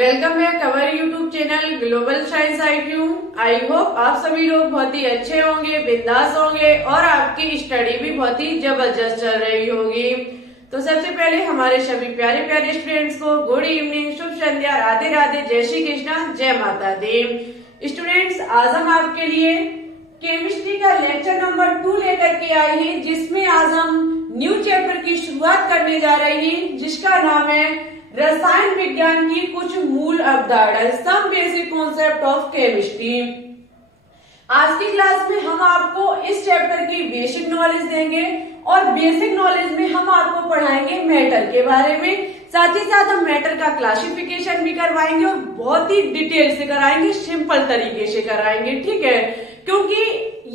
Welcome back our YouTube channel global science IQ। I hope आप सभी लोग बहुत ही अच्छे होंगे, बिंदास होंगे और आपकी स्टडी भी बहुत ही जबरदस्त चल रही होगी। तो सबसे पहले हमारे सभी प्यारे प्यारे स्टूडेंट्स को गुड इवनिंग, शुभ संध्या, राधे राधे, जय श्री कृष्णा, जय माता दी। स्टूडेंट्स, आज हम आपके लिए केमिस्ट्री का लेक्चर नंबर 2 लेकर के आए हैं, जिसमें आज हम न्यू चैप्टर की शुरुआत करने जा रहे हैं, जिसका नाम है रसायन विज्ञान की कुछ मूल अवधारणाएं, some basic concept of chemistry. आज की क्लास में हम आपको इस चैप्टर की बेसिक नॉलेज देंगे और बेसिक नॉलेज में हम आपको पढ़ाएंगे मैटर के बारे में। साथ ही साथ हम मैटर का क्लासिफिकेशन भी करवाएंगे और बहुत ही डिटेल से कराएंगे, सिंपल तरीके से कराएंगे, ठीक है, क्योंकि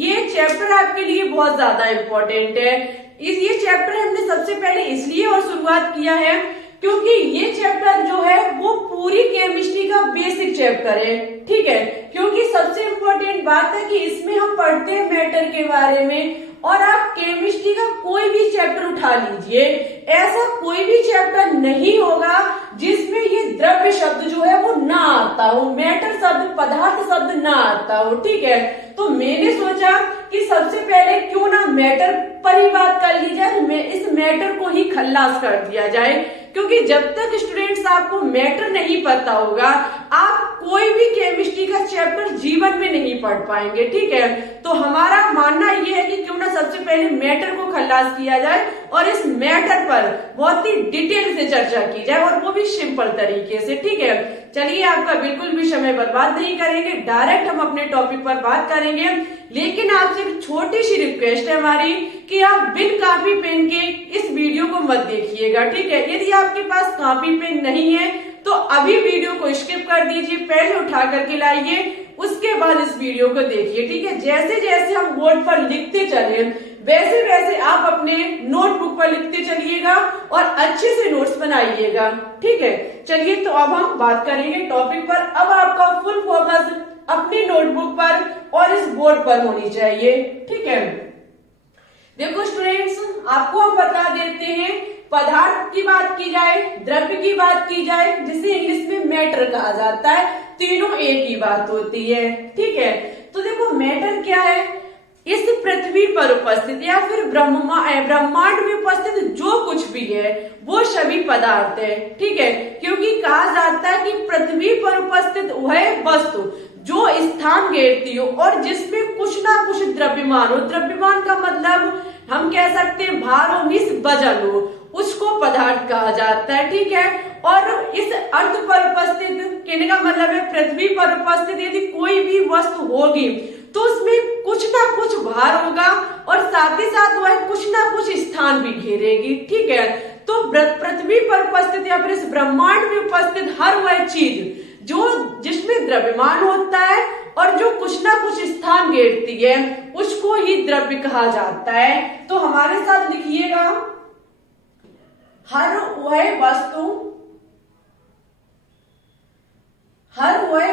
ये चैप्टर आपके लिए बहुत ज्यादा इम्पोर्टेंट है। ये चैप्टर हमने सबसे पहले इसलिए और शुरुआत किया है क्योंकि ये चैप्टर जो है वो पूरी केमिस्ट्री का बेसिक चैप्टर है, ठीक है, क्योंकि सबसे इम्पोर्टेंट बात है कि इसमें हम पढ़ते हैं मैटर के बारे में। और आप केमिस्ट्री का कोई भी चैप्टर उठा लीजिए, ऐसा कोई भी चैप्टर नहीं होगा जिसमें ये द्रव्य शब्द जो है वो ना आता हो, मैटर शब्द, पदार्थ शब्द ना आता हो, ठीक है। तो मैंने सोचा कि सबसे पहले क्यों ना मैटर पर ही बात कर ली जाए, इस मैटर को ही खल्लास कर दिया जाए, क्योंकि जब तक स्टूडेंट्स आपको मैटर नहीं पता होगा आप कोई भी केमिस्ट्री का चैप्टर जीवन में नहीं पढ़ पाएंगे, ठीक है। तो हमारा मानना यह है कि क्यों ना सबसे पहले मैटर को खल्लास किया जाए और इस मैटर पर बहुत ही डिटेल से चर्चा की जाए, और वो भी सिंपल तरीके से, ठीक है। चलिए, आपका बिल्कुल भी समय बर्बाद नहीं करेंगे, डायरेक्ट हम अपने टॉपिक पर बात करेंगे। लेकिन आपसे एक छोटी सी रिक्वेस्ट है हमारी कि आप बिन कॉपी पेन के इस वीडियो को मत देखिएगा, ठीक है। यदि आपके पास कॉपी पेन नहीं है तो अभी वीडियो को स्किप कर दीजिए, पहले उठा करके लाइए, उसके बाद इस वीडियो को देखिए, ठीक है। जैसे जैसे हम बोर्ड पर लिखते चले वैसे वैसे आप अपने नोटबुक पर लिखते चलिएगा और अच्छे से नोट्स बनाइएगा, ठीक है। चलिए, तो अब हम बात करेंगे टॉपिक पर। अब आपका फुल फोकस अपनी नोटबुक पर और इस बोर्ड पर होनी चाहिए, ठीक है। देखो स्टूडेंट्स, आपको हम बता देते हैं, पदार्थ की बात की जाए, द्रव्य की बात की जाए, जिसे इंग्लिश में मैटर कहा जाता है, तीनों एक ही बात होती है, ठीक है। तो देखो, मैटर क्या है? इस पृथ्वी पर उपस्थित या फिर ब्रह्मांड में उपस्थित जो कुछ भी है वो सभी पदार्थ है, ठीक है, क्योंकि कहा जाता है कि पृथ्वी पर उपस्थित वह वस्तु जो स्थान घेरती हो और जिसमें कुछ ना कुछ द्रव्यमान हो। द्रव्यमान का मतलब हम कह सकते हैं भार हो, मीन्स वजन हो, उसको पदार्थ कहा जाता है, ठीक है। और इस अर्थ पर उपस्थित कहने का मतलब है पृथ्वी पर उपस्थित यदि कोई भी वस्तु होगी तो उसमें कुछ ना कुछ भार होगा और साथ ही साथ वह कुछ ना कुछ स्थान भी घेरेगी, ठीक है। तो पृथ्वी पर उपस्थित या फिर इस ब्रह्मांड में उपस्थित हर वह चीज जो जिसमें द्रव्यमान होता है और जो कुछ ना कुछ स्थान घेरती है उसको ही द्रव्य कहा जाता है। तो हमारे साथ लिखिएगा, हर वह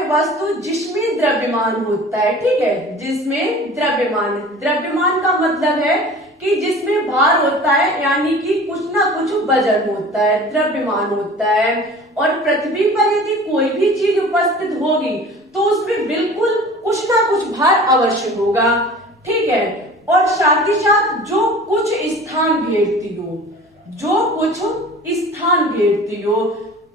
वस्तु जिसमें द्रव्यमान होता है, ठीक है, जिसमें द्रव्यमान का मतलब है कि जिसमें भार होता है, यानी कि कुछ ना कुछ वजन होता है, द्रव्यमान होता है। और पृथ्वी पर यदि कोई भी चीज उपस्थित होगी तो उसमें बिल्कुल कुछ ना कुछ भार अवश्य होगा, ठीक है। और साथ ही साथ जो कुछ स्थान घेरती हो,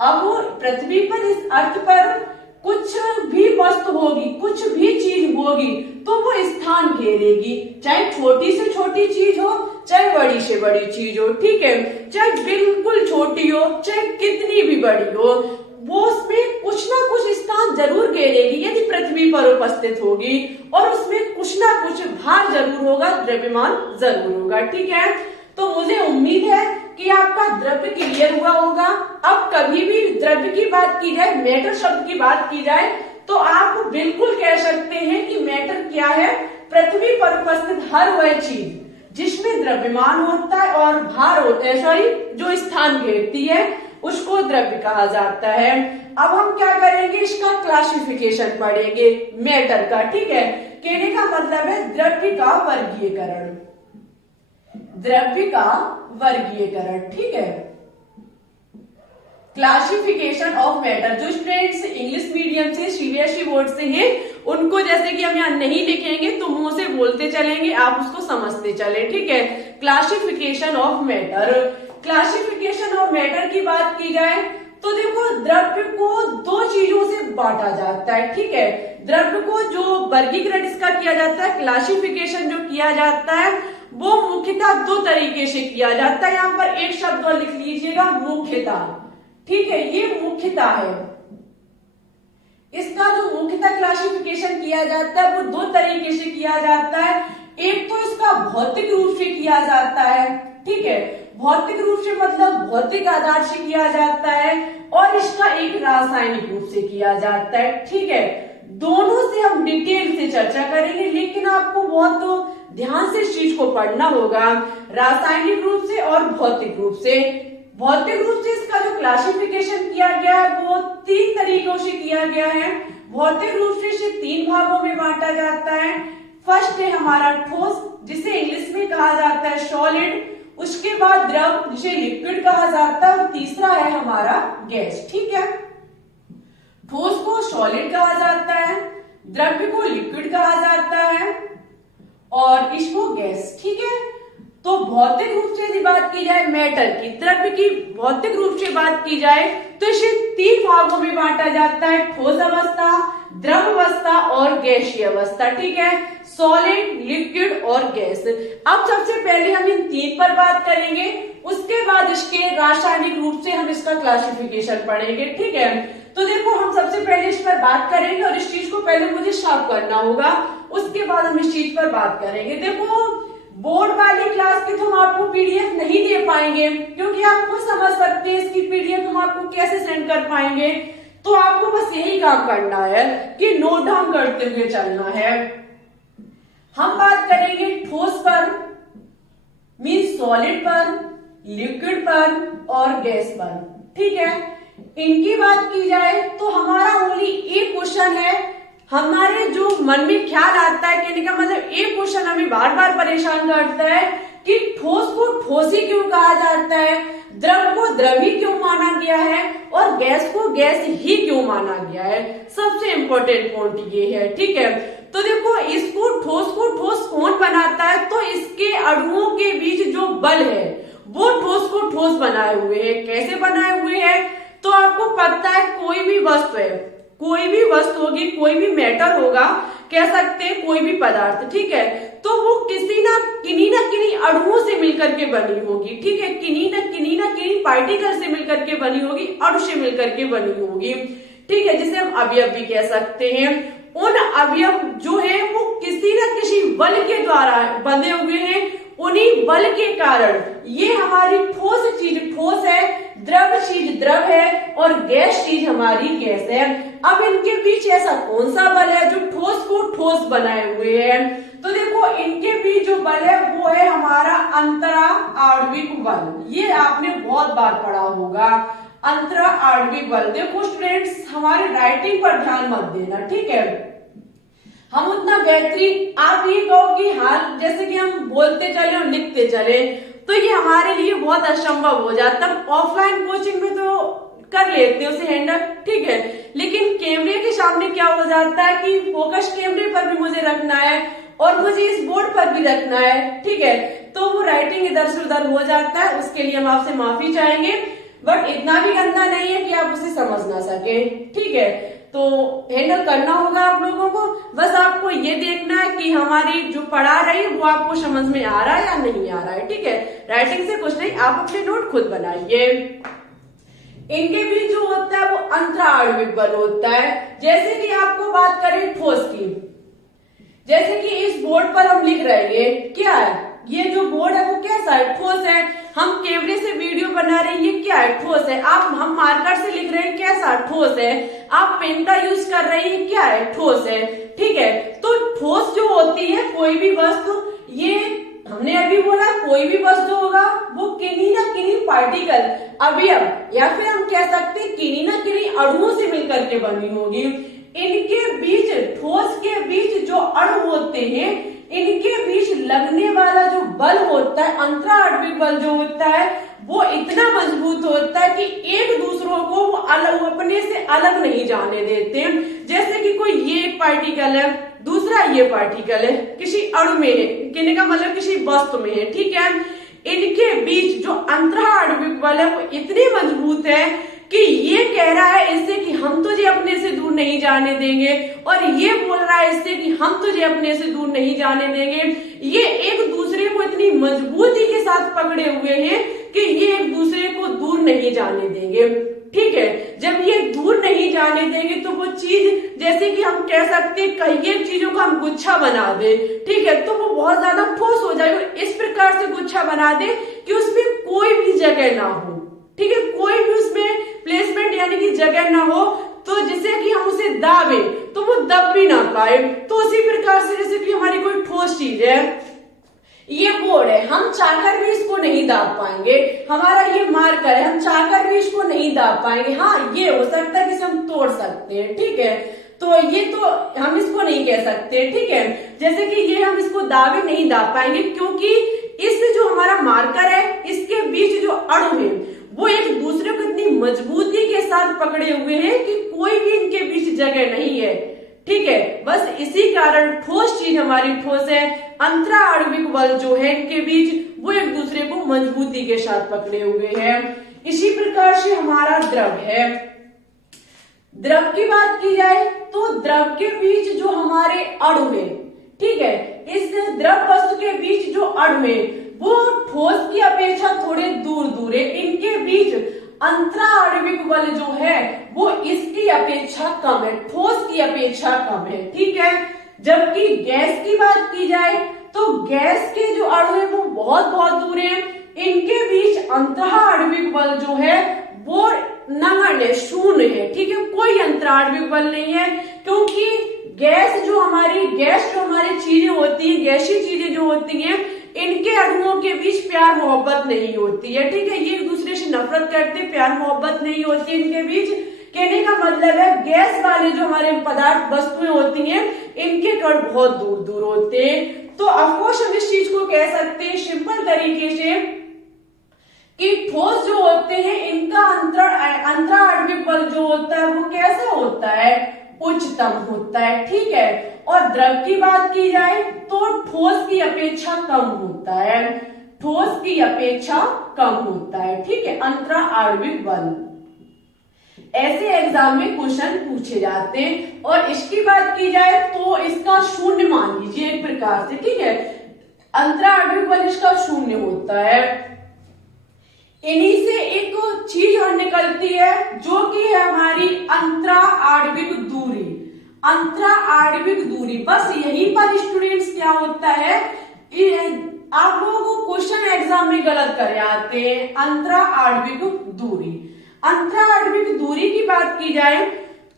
अब पृथ्वी पर इस अर्थ पर कुछ भी वस्तु होगी, कुछ भी चीज होगी तो वो स्थान घेरेगी, चाहे छोटी से छोटी चीज हो चाहे बड़ी से बड़ी चीज हो, ठीक है, चाहे बिल्कुल छोटी हो चाहे कितनी भी बड़ी हो, वो उसमें कुछ ना कुछ स्थान जरूर घेरेगी यदि पृथ्वी पर उपस्थित होगी, और उसमें कुछ ना कुछ भार जरूर होगा, द्रव्यमान जरूर होगा, ठीक है। तो मुझे उम्मीद है कि आपका द्रव्य क्लियर हुआ होगा। अब कभी भी द्रव्य की बात की जाए, मैटर शब्द की बात की जाए, तो आप बिल्कुल कह सकते हैं कि मैटर क्या है? पृथ्वी पर उपस्थित हर वह चीज जिसमें द्रव्यमान होता है और भार होता है, जो स्थान घेरती है उसको द्रव्य कहा जाता है। अब हम क्या करेंगे, इसका क्लासिफिकेशन पढ़ेंगे मैटर का, ठीक है। कहने का मतलब है द्रव्य का वर्गीकरण, ठीक है। Classification of matter. जो स्टूडेंट्स इंग्लिश मीडियम से सीबीएसई बोर्ड से हैं उनको जैसे कि हम यहाँ नहीं लिखेंगे तो मुंह से बोलते चलेंगे, आप उसको समझते चले, ठीक है। Classification of matter, classification of matter की बात की जाए तो देखो द्रव्य को दो चीजों से बांटा जाता है, ठीक है। द्रव्य को जो वर्गीकरण इसका किया जाता है, क्लासिफिकेशन जो किया जाता है वो मुख्यतः दो तरीके से किया जाता है। यहाँ पर एक शब्द और लिख लीजिएगा, मुख्यतः, ठीक है। ये मुख्यतः है, इसका जो मुख्यतः क्लासिफिकेशन किया जाता है वो दो तरीके से किया जाता है। एक तो इसका भौतिक रूप से किया जाता है, ठीक है। भौतिक रूप से मतलब भौतिक आधार से किया जाता है, और इसका एक रासायनिक रूप से किया जाता है, ठीक है। दोनों से हम डिटेल से चर्चा करेंगे, लेकिन आपको बहुत ध्यान से इस चीज को पढ़ना होगा, रासायनिक रूप से और भौतिक रूप से। भौतिक रूप से इसका जो क्लासिफिकेशन किया गया है वो तीन तरीकों से किया गया है। भौतिक रूप से इसे तीन भागों में बांटा जाता है। फर्स्ट है हमारा ठोस, जिसे इंग्लिश में कहा जाता है सॉलिड, उसके बाद द्रव जिसे लिक्विड कहा जाता है, और तीसरा है हमारा गैस, ठीक है। ठोस को सॉलिड कहा जाता है, द्रव्य को लिक्विड कहा जाता है, और इसको गैस, ठीक है। तो भौतिक रूप से यदि बात की जाए मैटर की, द्रव्य की भौतिक रूप से बात की जाए तो इसे तीन भागों में बांटा जाता है, ठोस अवस्था, द्रव अवस्था और गैसीय अवस्था, ठीक है। सॉलिड, लिक्विड और गैस। अब सबसे पहले हम इन तीन पर बात करेंगे, उसके बाद इसके रासायनिक रूप से हम इसका क्लासिफिकेशन पढ़ेंगे, ठीक है। तो देखो हम सबसे पहले इस पर बात करेंगे, और इस चीज को पहले मुझे साफ करना होगा, उसके बाद हम इस चीज पर बात करेंगे। देखो बोर्ड वाली क्लास की तो हम आपको पीडीएफ नहीं दे पाएंगे, क्योंकि आप खुद समझ सकते हैं इसकी पीडीएफ हम आपको कैसे सेंड कर पाएंगे। तो आपको बस यही काम करना है कि नोट डाउन करते हुए चलना है। हम बात करेंगे ठोस पर, मीन्स सॉलिड पर, लिक्विड पर और गैस पर, ठीक है। इनकी बात की जाए तो हमारा ओनली एक क्वेश्चन है, हमारे जो मन में ख्याल आता है, कहने का मतलब एक क्वेश्चन हमें बार बार परेशान करता है कि ठोस को ठोस ही क्यों कहा जाता है, द्रव को द्रव ही क्यों माना गया है, और गैस को गैस ही क्यों माना गया है। सबसे इंपॉर्टेंट पॉइंट ये है, ठीक है। तो देखो इसको ठोस कौन बनाता है, तो इसके अणुओं के बीच जो बल है वो ठोस को ठोस बनाए हुए है। कैसे बनाए हुए है, तो आपको पता है कोई भी वस्तु है, कोई भी वस्तु होगी, कोई भी मैटर होगा, कह सकते हैं कोई भी पदार्थ, ठीक है, तो वो किसी ना किन्हीं अणुओं से मिलकर के बनी होगी, ठीक है। किन्हीं ना किन्हीं पार्टिकल से मिलकर के बनी होगी, अणु से मिलकर के बनी होगी, ठीक है, जिसे हम अवयव भी कह सकते हैं। उन अवयव जो है वो किसी न किसी बल के द्वारा बंधे हुए हैं, उन्हीं बल के कारण ये हमारी ठोस चीज ठोस है, द्रव चीज द्रव है, और गैस चीज हमारी गैस है। अब इनके बीच ऐसा कौन सा बल है जो ठोस को ठोस बनाए हुए है, तो देखो इनके बीच जो बल है वो है हमारा अंतरा आणविक बल। ये आपने बहुत बार पढ़ा होगा, अंतरा आणविक बल। देखो स्टूडेंट्स हमारे राइटिंग पर ध्यान मत देना, ठीक है। हम उतना बेहतरीन, आप ये कहो कि हाँ जैसे कि हम बोलते चले और लिखते चले तो ये हमारे लिए बहुत असंभव हो जाता है। ऑफलाइन कोचिंग में तो कर लेते हैं उसे हैंडल, ठीक है, लेकिन कैमरे के सामने क्या हो जाता है कि फोकस कैमरे पर भी मुझे रखना है और मुझे इस बोर्ड पर भी रखना है, ठीक है, तो वो राइटिंग इधर से उधर हो जाता है। उसके लिए हम आपसे माफी चाहेंगे, बट इतना भी गंदा नहीं है कि आप उसे समझ ना सके, ठीक है। तो हैंडल करना होगा आप लोगों को, बस आपको ये देखना है कि हमारी जो पढ़ा रही है वो आपको समझ में आ रहा है या नहीं आ रहा है, ठीक है। राइटिंग से कुछ नहीं, आप अपने नोट खुद बनाइए। इनके बीच जो होता है वो अंतरा आणविक बल होता है। जैसे कि आपको बात करें ठोस की, जैसे कि इस बोर्ड पर हम लिख रहे हैं, क्या है ये जो बोर्ड है वो कैसा है, ठोस है। हम कैमरे से वीडियो बना रहे हैं, ये क्या है, ठोस है। हम मार्कर से लिख रहे हैं, कैसा, ठोस है। आप पेन का यूज कर रहे हैं, क्या है, ठोस है, ठीक है। तो ठोस जो होती है कोई भी वस्तु, ये हमने अभी बोला कोई भी वस्तु होगा वो किन्हीं ना किन्हीं पार्टिकल, अवयव, या फिर हम कह सकते हैं किन्हीं ना किन्हीं अणुओं से मिलकर के बनी होगी। इनके बीच, ठोस के बीच जो अणु होते हैं, इनके बीच लगने वाला जो बल होता है, अंतरा आणविक बल जो होता है, वो इतना मजबूत होता है कि एक दूसरों को वो अलग अपने से अलग नहीं जाने देते। जैसे कि कोई ये एक पार्टिकल है, दूसरा ये पार्टिकल है, किसी अणु में है, कहने का मतलब किसी वस्तु में है, ठीक है। इनके बीच जो अंतराण्विक बल है वो इतनी मजबूत है कि ये कह रहा है इससे कि हम तुझे अपने से दूर नहीं जाने देंगे, और ये बोल रहा है इससे कि हम तुझे अपने से दूर नहीं जाने देंगे। ये एक दूसरे को इतनी मजबूती के साथ पकड़े हुए हैं कि ये एक दूसरे को दूर नहीं जाने देंगे, ठीक है। जब ये दूर नहीं जाने देंगे तो वो चीज, जैसे कि हम कह सकते हैं कई एक चीजों का हम गुच्छा बना दे, ठीक है, तो वो बहुत ज्यादा ठोस हो जाएगा। इस प्रकार से गुच्छा बना दे कि उसमें कोई भी जगह ना हो, ठीक है, कोई भी उसमें प्लेसमेंट यानी कि जगह ना हो, तो जिससे कि हम उसे दाबे तो वो दब भी ना पाए। तो उसी प्रकार से जैसे कि हमारी कोई ठोस चीज है, ये बोर्ड है, हम चाहकर भी इसको नहीं दाब पाएंगे। हमारा ये मार्कर है, हम चाहकर भी इसको नहीं दाब पाएंगे। हाँ, ये हो सकता है कि हम तोड़ सकते हैं, ठीक है, तो ये तो हम इसको नहीं कह सकते, ठीक है। जैसे कि ये हम इसको दाबे नहीं दाब पाएंगे क्योंकि इस जो हमारा मार्कर है इसके बीच जो अणु है वो एक दूसरे को इतनी मजबूती के साथ पकड़े हुए हैं कि कोई भी इनके बीच जगह नहीं है, ठीक है। बस इसी कारण ठोस चीज हमारी ठोस है, अंतराण्विक बल जो है इनके बीच वो एक दूसरे को मजबूती के साथ पकड़े हुए हैं। इसी प्रकार से हमारा द्रव है। द्रव की बात की जाए तो द्रव के बीच जो हमारे अणु है, ठीक है, इस द्रव वस्तु के बीच जो अणु है वो ठोस की अपेक्षा थोड़े दूर दूर है। इनके बीच अंतराण्विक बल जो है वो इसकी अपेक्षा कम है, ठोस की अपेक्षा कम है, ठीक है। जबकि गैस की बात की जाए तो गैस के जो अणु है वो बहुत बहुत दूर है। इनके बीच अंतराण्विक बल जो है वो नगण्य, शून्य है, ठीक है, कोई अंतराण्विक बल नहीं है। क्योंकि गैस जो हमारी चीजें होती है, गैसीय चीजें जो होती हैं, इनके अणुओं के बीच प्यार मोहब्बत नहीं होती है, ठीक है। ये एक दूसरे से नफरत करते, प्यार मोहब्बत नहीं होती इनके बीच। कहने का मतलब है गैस वाले जो हमारे पदार्थ वस्तुएं होती हैं इनके कण बहुत दूर दूर होते हैं। तो ऑफकोर्स हम इस चीज को कह सकते हैं सिंपल तरीके से कि ठोस जो होते हैं इनका अंतराण्विक बल जो होता है वो कैसा होता है, उच्चतम होता है, ठीक है। और द्रव की बात की जाए तो ठोस की अपेक्षा कम होता है, ठोस की अपेक्षा कम होता है, ठीक है, अंतराण्विक बल। ऐसे एग्जाम में क्वेश्चन पूछे जाते हैं। और इसकी बात की जाए तो इसका शून्य मान लीजिए एक प्रकार से, ठीक है, अंतराण्विक बल इसका शून्य होता है। इन्हीं से एक चीज और निकलती है जो कि है हमारी अंतराण्विक दूरी। अंतराण्विक दूरी, बस यहीं पर स्टूडेंट्स क्या होता है, आप लोगों को क्वेश्चन एग्जाम में गलत करे आते हैं। अंतराण्विक दूरी, अंतराण्विक दूरी की बात की जाए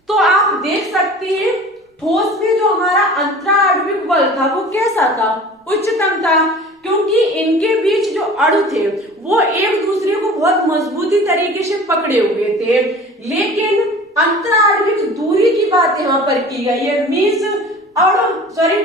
तो आप देख सकते हैं ठोस में जो हमारा अंतराण्विक बल था वो कैसा था, उच्चतम था। क्योंकि इनके बीच जो अणु थे वो एक दूसरे को बहुत मजबूती तरीके से पकड़े हुए थे। लेकिन अंतराण्विक दूरी की बात यहाँ पर की गई है, मीन्स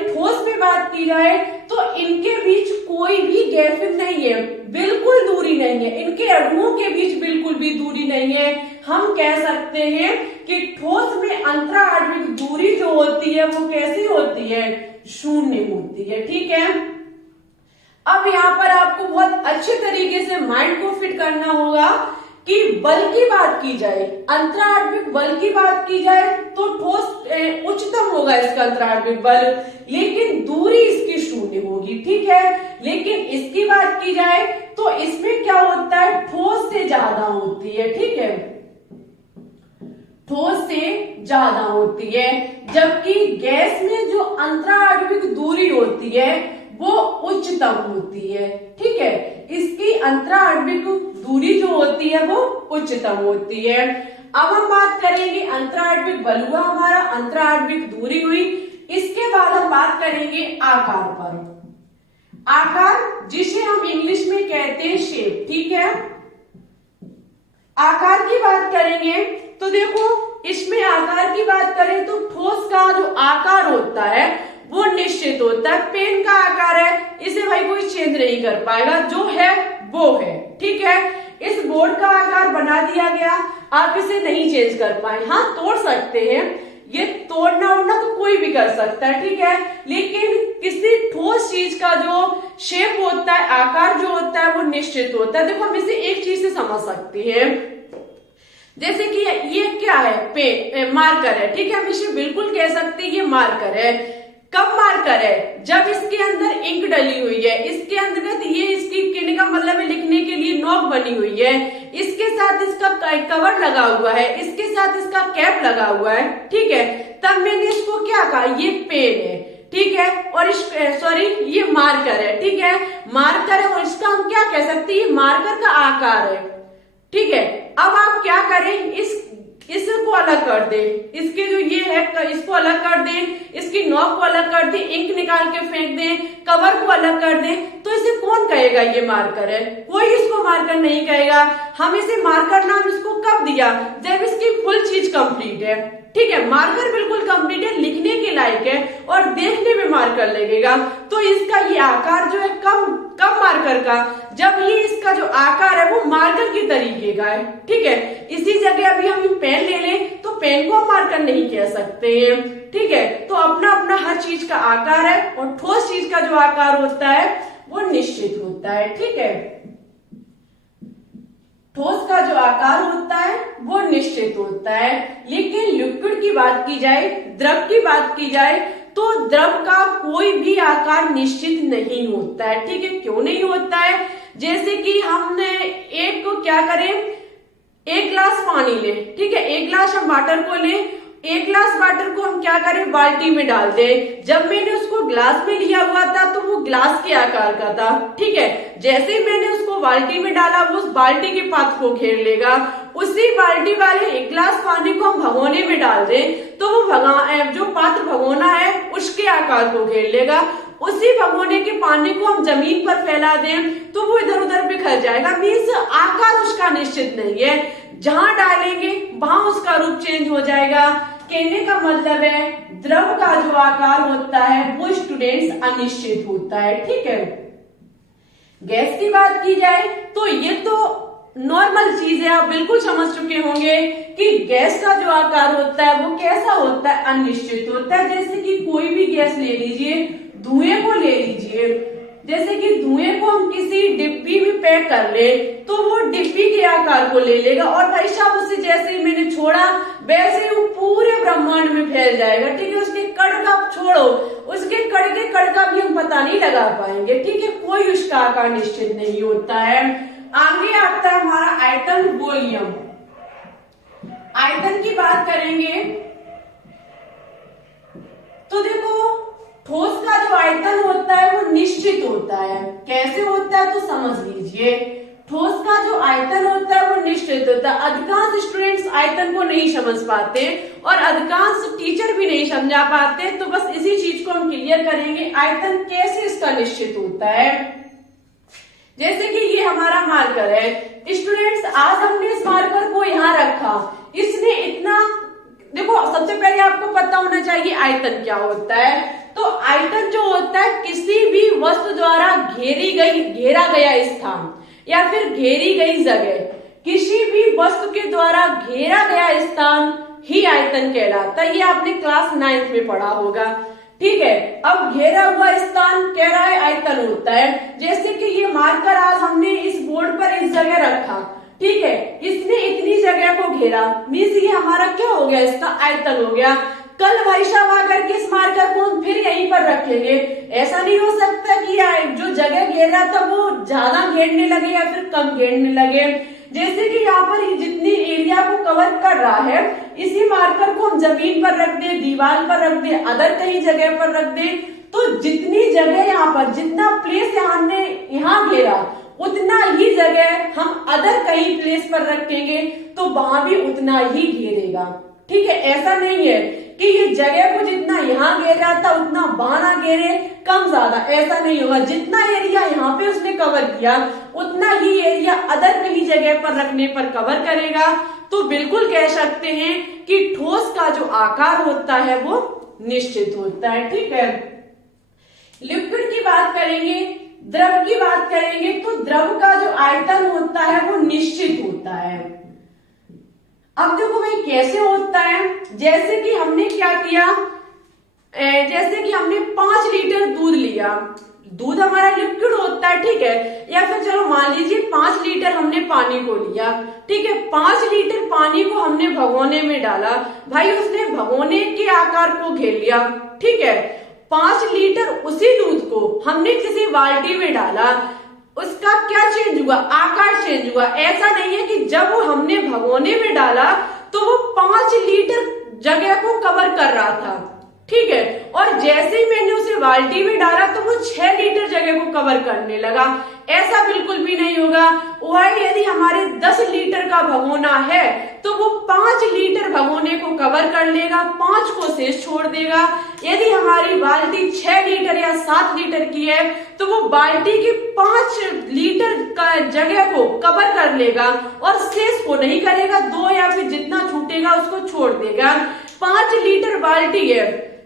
ठोस में बात की जाए तो इनके बीच कोई भी गैपिंग नहीं है, बिल्कुल दूरी नहीं है, इनके अणुओं के बीच बिल्कुल भी दूरी नहीं है। हम कह सकते हैं कि ठोस में अंतराण्विक दूरी जो होती है वो कैसी होती है, शून्य होती है, ठीक है। अब यहाँ पर आपको बहुत अच्छे तरीके से माइंड को फिट करना होगा कि बल की बात की जाए, अंतराण्विक बल की बात की जाए तो ठोस उच्चतम होगा इसका अंतराण्विक बल, लेकिन दूरी इसकी शून्य होगी, ठीक है। लेकिन इसकी बात की जाए तो इसमें क्या होता है, ठोस से ज्यादा होती है, ठीक है, ठोस से ज्यादा होती है। जबकि गैस में जो अंतराण्विक दूरी होती है वो उच्चतम होती है, ठीक है, इसकी अंतराण्विक दूरी जो होती है वो उच्चतम होती है। अब हम बात करेंगे अंतराण्विक बल हुआ हमारा, अंतराण्विक दूरी हुई, इसके बाद हम बात करेंगे आकार पर। आकार जिसे हम इंग्लिश में कहते हैं शेप, ठीक है। आकार की बात करेंगे तो देखो इसमें आकार की बात करें तो ठोस का जो आकार होता है वो निश्चित होता है। पेन का आकार है, इसे भाई कोई चेंज नहीं कर पाएगा, जो है वो है, ठीक है। इस बोर्ड का आकार बना दिया गया, आप इसे नहीं चेंज कर पाए। हाँ, तोड़ सकते हैं, ये तोड़ना उड़ना तो कोई भी कर सकता है, ठीक है, लेकिन किसी ठोस चीज का जो शेप होता है, आकार जो होता है, वो निश्चित होता है। देखो हम इसे एक चीज से समझ सकते हैं, जैसे कि ये क्या है, मार्कर है, ठीक है, हम इसे बिल्कुल कह सकते हैं ये मार्कर है। कब मार्कर है? जब इसके अंदर इंक डली हुई है, इसके अंदर ये इसकी कहने का मतलब है लिखने के लिए नोक बनी हुई है, इसके साथ इसका कवर लगा हुआ है, इसके साथ इसका कैप लगा हुआ है, ठीक है, तब मैंने इसको क्या कहा, ये पेन है, ठीक है, और सॉरी ये मार्कर है, ठीक है, मार्कर है, और इसका हम क्या कह सकते हैं, ये मार्कर का आकार है, ठीक है। अब आप क्या करें, इसको अलग कर दे, इसके जो ये है इसको अलग कर दे, इसकी नोक को अलग कर दे, इंक निकाल के फेंक दे, कवर को अलग कर दे, तो इसे कौन कहेगा ये मार्कर है? कोई इसको मार्कर नहीं कहेगा। हम इसे मार्कर नाम इसको कब दिया, जब इसकी फुल चीज कंप्लीट है, ठीक है, मार्कर बिल्कुल कंप्लीट है, लिखने के लायक है और देखने में मार्कर लगेगा। तो इसका ये आकार जो है कब मार्कर का, जब ये इसका जो आकार है वो मार्कर की तरीके का है, ठीक है। इसी जगह अभी हम पेन ले लें तो पेन को मार्कर नहीं कह सकते हैं, ठीक है। तो अपना अपना हर चीज का आकार है, और ठोस चीज का जो आकार होता है वो निश्चित होता है, ठीक है। ठोस का जो आकार होता है वो निश्चित होता है। लेकिन लिक्विड की बात की जाए, द्रव की बात की जाए, तो द्रव का कोई भी आकार निश्चित नहीं होता है, ठीक है। क्यों नहीं होता है? जैसे कि हमने एक को क्या करें, एक गिलास पानी ले, ठीक है, एक गिलास हम वाटर को ले, एक गिलास वाटर को हम क्या करें, बाल्टी में डाल दे। जब मैंने उसको गिलास में लिया हुआ था तो वो गिलास के आकार का था, ठीक है। जैसे ही मैंने उसको बाल्टी में डाला, वो उस बाल्टी के पात्र को घेर लेगा। उसी बाल्टी वाले एक गिलास पानी को हम भगोने में डाल दें तो वो जो पात्र भगोना है उसके आकार को घेर लेगा। उसी भगोने के पानी को हम जमीन पर फैला दें तो वो इधर उधर बिखर जाएगा। मीन्स आकार उसका निश्चित नहीं है, जहां डालेंगे वहां उसका रूप चेंज हो जाएगा। कहने का मतलब है द्रव का जो आकार होता है वो स्टूडेंट्स अनिश्चित होता है, ठीक है। गैस की बात की जाए तो ये तो नॉर्मल चीज है, आप बिल्कुल समझ चुके होंगे कि गैस का जो आकार होता है वो कैसा होता है, अनिश्चित होता है। जैसे कि कोई भी गैस ले लीजिए, धुएं को ले लीजिए, जैसे कि धुएं को हम किसी डिब्बी में पैक कर ले तो वो डिब्बी के आकार को ले लेगा, और भाई साहब उसे जैसे ही मैंने छोड़ा वैसे ही वो पूरे ब्रह्मांड में फैल जाएगा, ठीक है। उसके कण का छोड़ो, उसके कण के कण का भी हम पता नहीं लगा पाएंगे, ठीक है। कोई उसका आकार निश्चित नहीं होता है। आगे आता है हमारा आयतन, वॉल्यूम। आयतन की बात करेंगे तो देखो ठोस का जो आयतन होता है वो निश्चित होता है। कैसे होता है तो समझ लीजिए। ठोस का जो आयतन होता है वो निश्चित होता है। अधिकांश स्टूडेंट्स आयतन को नहीं समझ पाते और अधिकांश टीचर भी नहीं समझा पाते, तो बस इसी चीज को हम क्लियर करेंगे, आयतन कैसे इसका निश्चित होता है। जैसे कि ये हमारा मार्कर है स्टूडेंट्स, आज हमने इस मार्कर को यहाँ रखा, इसने इतना, देखो सबसे पहले आपको पता होना चाहिए आयतन क्या होता है। तो आयतन जो होता है किसी भी वस्तु द्वारा घेरा गया स्थान या फिर घेरी गई जगह, किसी भी वस्तु के द्वारा घेरा गया स्थान ही आयतन कहलाता है। ये आपने क्लास 9th में पढ़ा होगा, ठीक है। अब घेरा हुआ स्थान कह रहा है आयतन होता है। जैसे कि ये मार्कर आज हमने इस बोर्ड पर इस जगह रखा, ठीक है, इसने इतनी जगह को घेरा, मीन्स ये हमारा क्या हो गया, इसका आयतन हो गया। कल भाई साहब आकर के इस मार्कर को हम फिर यहीं पर रखेंगे, ऐसा नहीं हो सकता कि जो जगह घेर रहा था वो ज्यादा घेरने लगे या फिर कम घेरने लगे। जैसे कि यहाँ पर जितनी एरिया को कवर कर रहा है, इसी मार्कर को हम जमीन पर रख दे, दीवार पर रख दे, अदर कहीं जगह पर रख दे, तो जितनी जगह यहाँ पर, जितना प्लेस हमने यहाँ घेरा, उतना ही जगह हम अदर कहीं प्लेस पर रखेंगे तो वहां भी उतना ही घेरेगा, ठीक है। ऐसा नहीं है कि ये जगह को जितना यहाँ घेर रहा था उतना वहां ना घेरे, कम ज्यादा, ऐसा नहीं होगा। जितना एरिया यहाँ पे उसने कवर किया उतना ही एरिया अदर कहीं जगह पर रखने पर कवर करेगा। तो बिल्कुल कह सकते हैं कि ठोस का जो आकार होता है वो निश्चित होता है, ठीक है। लिक्विड की बात करेंगे, द्रव की बात करेंगे तो द्रव का जो आयतन होता है वो निश्चित होता है। अब देखो भाई कैसे होता है, जैसे कि हमने क्या किया, जैसे कि हमने 5 लीटर दूध लिया, दूध हमारा लिक्विड होता है, ठीक है, या फिर चलो मान लीजिए 5 लीटर हमने पानी को लिया, ठीक है, 5 लीटर पानी को हमने भगोने में डाला, भाई उसने भगोने के आकार को घेर लिया, ठीक है, 5 लीटर उसी दूध को हमने किसी बाल्टी में डाला, उसका क्या चेंज हुआ, आकार चेंज हुआ। ऐसा नहीं है कि जब वो हमने भगोने में डाला तो वो 5 लीटर जगह को कवर कर रहा था, ठीक है, और जैसे ही मैंने उसे बाल्टी में डाला तो वो 6 लीटर जगह को कवर करने लगा। ऐसा बिल्कुल भी नहीं होगा। वह यदि हमारे 10 लीटर का भगोना है तो वो 5 लीटर भगोने को कवर कर लेगा, 5 को शेष छोड़ देगा। यदि हमारी बाल्टी 6 लीटर या 7 लीटर की है तो वो बाल्टी की 5 लीटर का जगह को कवर कर लेगा और शेष को नहीं करेगा, 2 या फिर जितना छूटेगा उसको छोड़ देगा। 5 लीटर बाल्टी है,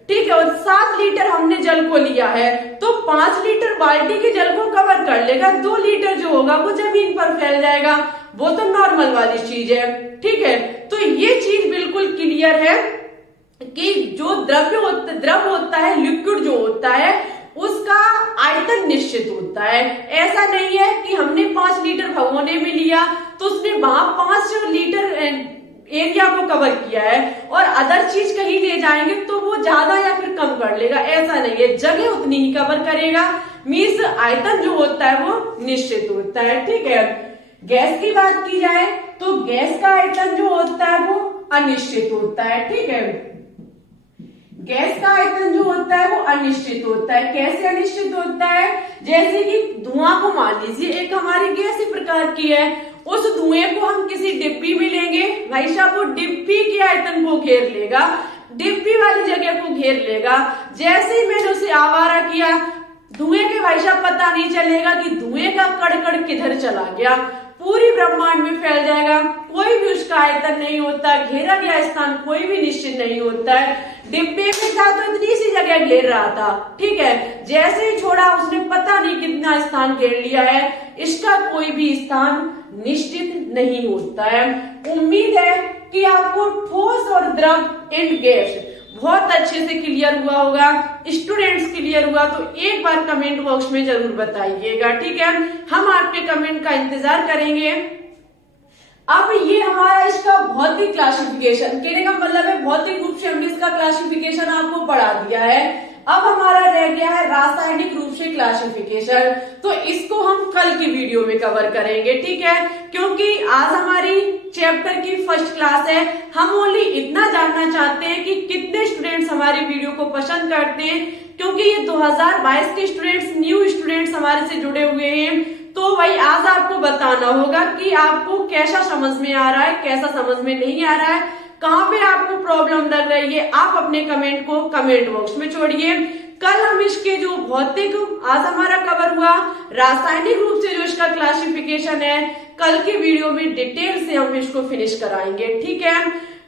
ठीक है, और 7 लीटर हमने जल को लिया है तो 5 लीटर बाल्टी के जल को कवर कर लेगा, 2 लीटर जो होगा वो जमीन पर फैल जाएगा, वो तो नॉर्मल वाली चीज है, ठीक है। तो ये चीज बिल्कुल क्लियर है कि जो द्रव होता है, लिक्विड जो होता है उसका आयतन निश्चित होता है। ऐसा नहीं है कि हमने 5 लीटर भगोने में लिया तो उसने वहां 5 लीटर एरिया को कवर किया है और अदर चीज कहीं ले जाएंगे तो वो ज्यादा या फिर कम कर लेगा, ऐसा नहीं है, जगह उतनी ही कवर करेगा, मीन्स आयतन जो होता है वो निश्चित होता है, ठीक है। गैस की बात की जाए तो गैस का आयतन जो होता है वो अनिश्चित होता है, ठीक है, गैस का आयतन जो होता है वो अनिश्चित होता है। कैसे अनिश्चित होता है, जैसे कि धुआं को मान लीजिए एक हमारी गैस इस प्रकार की है, उस धुएं को हम किसी डिब्बी में लेंगे, भाई साहब वो डिब्बी के आयतन को घेर लेगा, डिब्बी वाली जगह को घेर लेगा। जैसे ही मैंने उसे आवारा किया, धुएं के भाई साहब पता नहीं चलेगा कि धुएं का कण किधर चला गया, पूरी ब्रह्मांड में फैल जाएगा, कोई भी उसका आयतन नहीं होता, घेरा गया स्थान कोई भी निश्चित नहीं होता है। डिब्बे में था तो इतनी सी जगह घेर रहा था, ठीक है, जैसे ही छोड़ा उसने पता नहीं कितना स्थान घेर लिया है, इसका कोई भी स्थान निश्चित नहीं होता है। उम्मीद है कि आपको ठोस और द्रव एंड गैस बहुत अच्छे से क्लियर हुआ होगा। स्टूडेंट्स क्लियर हुआ तो एक बार कमेंट बॉक्स में जरूर बताइएगा, ठीक है, हम आपके कमेंट का इंतजार करेंगे। अब ये हमारा इसका भौतिक क्लासिफिकेशन, कहने का मतलब है भौतिक रूप से हमने इसका क्लासिफिकेशन आपको पढ़ा दिया है। अब हमारा रह गया है रासायनिक रूप से क्लासिफिकेशन, तो इसको हम कल की वीडियो में कवर करेंगे, ठीक है, क्योंकि आज हमारी चैप्टर की फर्स्ट क्लास है। हम ओनली इतना जानना चाहते हैं कि कितने स्टूडेंट्स हमारी वीडियो को पसंद करते हैं, क्योंकि ये 2022 के स्टूडेंट्स, न्यू स्टूडेंट्स हमारे से जुड़े हुए हैं, तो भाई आज आपको बताना होगा कि आपको कैसा समझ में आ रहा है, कैसा समझ में नहीं आ रहा है, कहाँ पे आपको प्रॉब्लम लग रही है। आप अपने कमेंट को कमेंट बॉक्स में छोड़िए। कल हम इसके जो भौतिक, आज हमारा कवर हुआ रासायनिक रूप से जो इसका क्लासिफिकेशन है, कल की वीडियो में डिटेल से हम इसको फिनिश कराएंगे, ठीक है।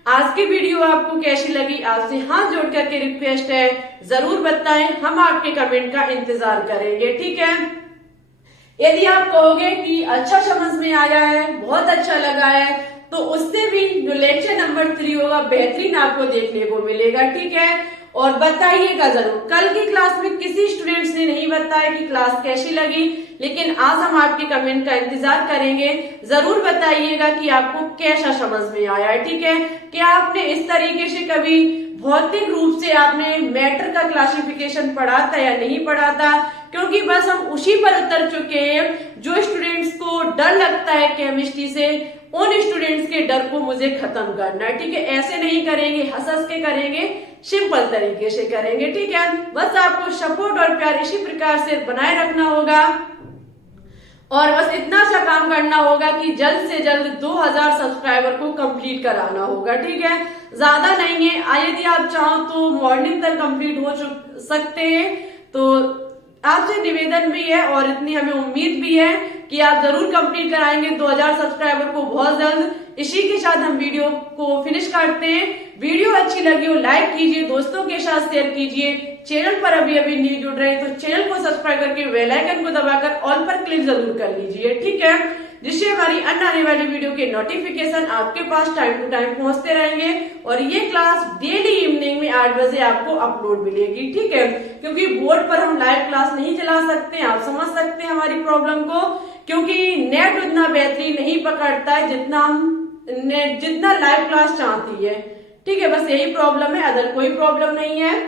आज की वीडियो आपको कैसी लगी, आपसे हाथ जोड़ करके रिक्वेस्ट है, जरूर बताएं, हम आपके कमेंट का इंतजार करेंगे, ठीक है। यदि आप कहोगे कि अच्छा समझ में आया है, बहुत अच्छा लगा है, तो उससे भी जो लेक्चर नंबर 3 होगा बेहतरीन आपको देखने को मिलेगा, ठीक है। और बताइएगा जरूर, कल की क्लास में किसी स्टूडेंट्स ने नहीं बताया कि क्लास कैसी लगी, लेकिन आज हम आपके कमेंट का इंतजार करेंगे, जरूर बताइएगा कि आपको कैसा समझ में आया है, ठीक है। क्या आपने इस तरीके से कभी भौतिक रूप से आपने मैटर का क्लासिफिकेशन पढ़ा था या नहीं पढ़ा था, क्योंकि बस हम उसी पर उतर चुके हैं। जो स्टूडेंट्स को डर लगता है केमिस्ट्री से, उन स्टूडेंट्स के डर को मुझे खत्म करना है, ठीक है। ऐसे नहीं करेंगे, हंस हंस के करेंगे, सिंपल तरीके से करेंगे, ठीक है। बस आपको सपोर्ट और प्यार इसी प्रकार से बनाए रखना होगा और बस इतना सा काम करना होगा कि जल्द से जल्द 2000 सब्सक्राइबर को कंप्लीट कराना होगा, ठीक है। ज्यादा नहीं है, यदि आप चाहो तो मॉर्निंग तक कंप्लीट हो सकते हैं, तो आपसे निवेदन भी है और इतनी हमें उम्मीद भी है कि आप जरूर कंप्लीट कराएंगे 2000 सब्सक्राइबर को बहुत जल्द। इसी के साथ हम वीडियो को फिनिश करते हैं। वीडियो अच्छी लगी हो लाइक कीजिए, दोस्तों के साथ शेयर कीजिए, चैनल पर अभी अभी न्यू जुड़ रहे हैं तो चैनल को सब्सक्राइब करके बेल आइकन को दबाकर ऑल पर क्लिक जरूर कर लीजिए, ठीक है, जिससे हमारी अन्य आने वाली वीडियो के नोटिफिकेशन आपके पास टाइम टू टाइम पहुंचते रहेंगे और ये क्लास डेली इवनिंग में 8 बजे आपको अपलोड मिलेगी, ठीक है। क्योंकि बोर्ड पर हम लाइव क्लास नहीं चला सकते, आप समझ सकते हैं हमारी प्रॉब्लम को, क्योंकि नेट उतना बेहतरीन नहीं पकड़ता है जितना लाइव क्लास चाहती है, ठीक है। बस यही प्रॉब्लम है, अदर कोई प्रॉब्लम नहीं है।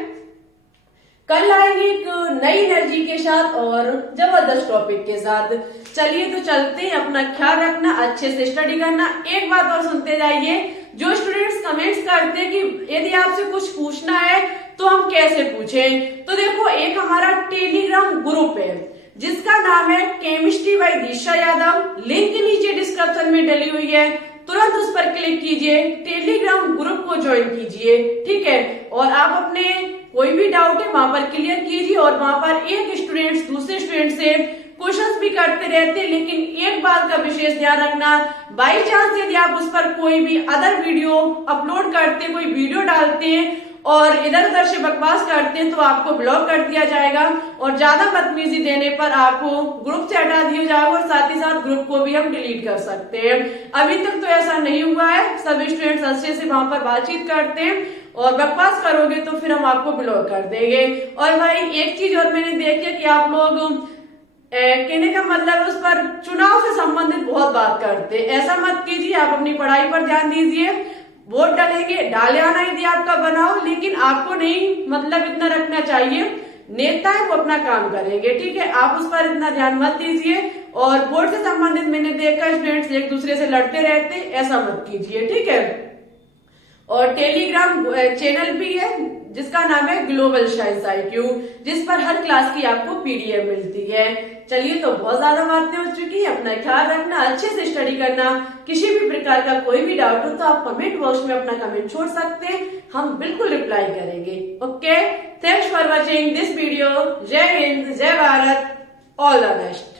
कल आएंगे एक नई एनर्जी के साथ और जबरदस्त टॉपिक के साथ। चलिए तो चलते हैं, अपना ख्याल रखना, अच्छे से स्टडी करना। एक बात और सुनते जाइए, जो स्टूडेंट्स कमेंट्स करते हैं कि यदि आपसे कुछ पूछना है तो हम कैसे पूछें, तो देखो एक हमारा टेलीग्राम ग्रुप है जिसका नाम है केमिस्ट्री बाय दिशा यादव, लिंक नीचे डिस्क्रिप्शन में डली हुई है, तुरंत उस पर क्लिक कीजिए, टेलीग्राम ग्रुप को ज्वाइन कीजिए, ठीक है। और आप अपने कोई भी डाउट है वहां पर क्लियर कीजिए और वहां पर एक स्टूडेंट दूसरे स्टूडेंट से क्वेश्चंस भी करते रहते हैं, लेकिन एक बात का विशेष ध्यान रखना, बाई चांस यदि आप उस पर कोई भी अदर वीडियो अपलोड करते हैं, कोई वीडियो डालते हैं और इधर उधर से बकवास करते हैं तो आपको ब्लॉक कर दिया जाएगा और ज्यादा बदतमीजी देने पर आपको ग्रुप से हटा दिया जाएगा और साथ ही साथ ग्रुप को भी हम डिलीट कर सकते हैं। अभी तक तो ऐसा नहीं हुआ है, सभी स्टूडेंट्स अच्छे से वहां पर बातचीत करते हैं और बकवास करोगे तो फिर हम आपको ब्लॉक कर देंगे। और भाई एक चीज और मैंने देखी कि आप लोग कहने का मतलब उस पर चुनाव से संबंधित बहुत बात करते, ऐसा मत कीजिए, आप अपनी पढ़ाई पर ध्यान दीजिए। वोट डालेंगे, डाले आना यदि आपका बनाओ, लेकिन आपको नहीं मतलब इतना रखना चाहिए, नेता है वो अपना काम करेंगे, ठीक है, आप उस पर इतना ध्यान मत दीजिए। और वोट से संबंधित मैंने देखा स्टूडेंट्स एक दूसरे से लड़ते रहते, ऐसा मत कीजिए, ठीक है। और टेलीग्राम चैनल भी है जिसका नाम है ग्लोबल साइंस IQ, जिस पर हर क्लास की आपको PDF मिलती है। चलिए तो बहुत ज्यादा बातें हो चुकी है, अपना ख्याल रखना, अच्छे से स्टडी करना। किसी भी प्रकार का कोई भी डाउट हो तो आप कमेंट बॉक्स में अपना कमेंट छोड़ सकते हैं, हम बिल्कुल रिप्लाई करेंगे। Okay, thanks for watching this video. जय हिंद, जय भारत, ऑल द बेस्ट।